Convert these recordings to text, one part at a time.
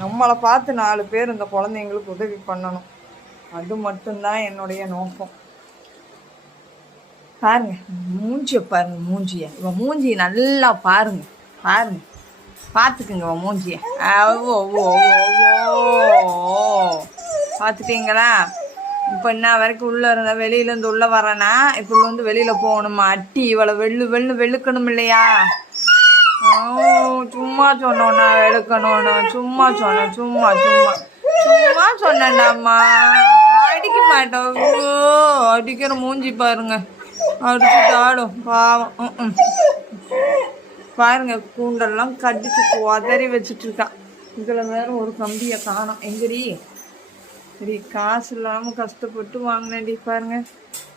நம்மளை பார்த்து நாலு பேர் இந்த குழந்தைங்களுக்கு உதவி பண்ணணும். அது மட்டும்தான் என்னுடைய நோக்கம். பாருங்க மூஞ்சியை பாருங்க மூஞ்சியை. இவன் மூஞ்சியை நல்லா பாருங்க. பாருங்க. பார்த்துக்குங்க இவன் மூஞ்சியை. ஓ பார்த்துட்டீங்களா? இப்போ என்ன வரைக்கும் உள்ளே இருந்த வெளியிலேருந்து உள்ளே வரேனா இப்போ உள்ள வந்து வெளியில் போகணுமா? அட்டி இவளை வெள்ளு வெள்ளு வெளுக்கணும் இல்லையா? சும்மா சும்மா சொன்னோண்ணா வெளுக்கணும்னு சும்மா சொன்னேன் சும்மா சும்மா. சும்மா சொன்னேன்டாம்மா. அடிக்க மாட்டோம். ஐயோ அடிக்கிற மூஞ்சி பாருங்க. அடிச்சுட்டு ஆடும் பாவம். ம், ம். பாருங்க கூண்டெல்லாம் கடிச்சு உதறி வச்சுட்டு இருக்கான் இதுல வேற ஒரு கம்பியை காணும். எங்கடி? சரி காசு இல்லாம கஷ்டப்பட்டு வாங்கினேன்டி பாருங்க.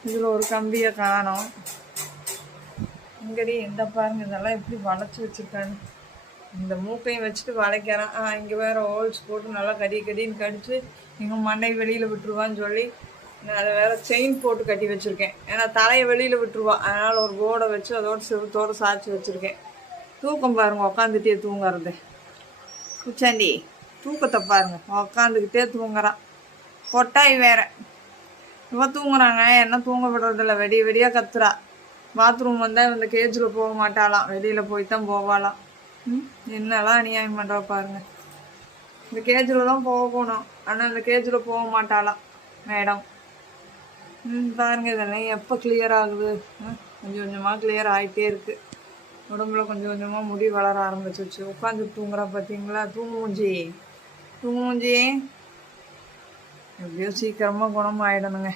இதுல ஒரு கம்பியை காணும். எங்கடி? இந்த பாருங்க இதெல்லாம் எப்படி வளைச்சு வச்சிருக்காங்க இந்த மூக்கையும் வச்சுட்டு வளைக்கிறான் ஆ இங்கே வேற ஹோல்ஸ் போட்டு நல்லா கடி கடின்னு கடித்து எங்கள் மண்ணை வெளியில் விட்டுருவான்னு சொல்லி நான் அதை வேறு செயின் போட்டு கட்டி வச்சுருக்கேன். ஏன்னா தலையை வெளியில் விட்டுருவா. அதனால் ஒரு போர்டை வச்சு அதோட செவத்தோடு சாய்ச்சி வச்சுருக்கேன். தூக்கம் பாருங்கள் உக்காந்துட்டே தூங்குறது. குச்சாண்டி தூக்கத்தை பாருங்கள் உக்காந்துக்கிட்டே தூங்குறான். கொட்டாய் வேற. இவ தூங்குறாங்க. என்ன தூங்க விடுறதில்ல. வெடிய வெடியாக கத்துறா. பாத்ரூம் வந்தால் இந்த கேஜில் போக மாட்டாளாம். வெளியில் போய் தான் போவாளாம். என்னெல்லாம் அநியாயம் பண்ணுறா பாருங்க. இந்த கேஜில் தான் போக போகணும் ஆனால் இந்த கேஜில் போக மாட்டாளாம் மேடம். ம் பாருங்க இதெல்லாம் எப்போ கிளியர் ஆகுது? ம், கொஞ்சம் கொஞ்சமாக கிளியர் ஆகிட்டே இருக்குது உடம்புல கொஞ்சம் கொஞ்சமாக முடி வளர ஆரம்பிச்சிருச்சு. உட்காந்து தூங்குறா பார்த்தீங்களா தூங்கு மூஞ்சி தூங்கு மூஞ்சி எப்படியோ சீக்கிரமாக குணமாயிடணுங்க.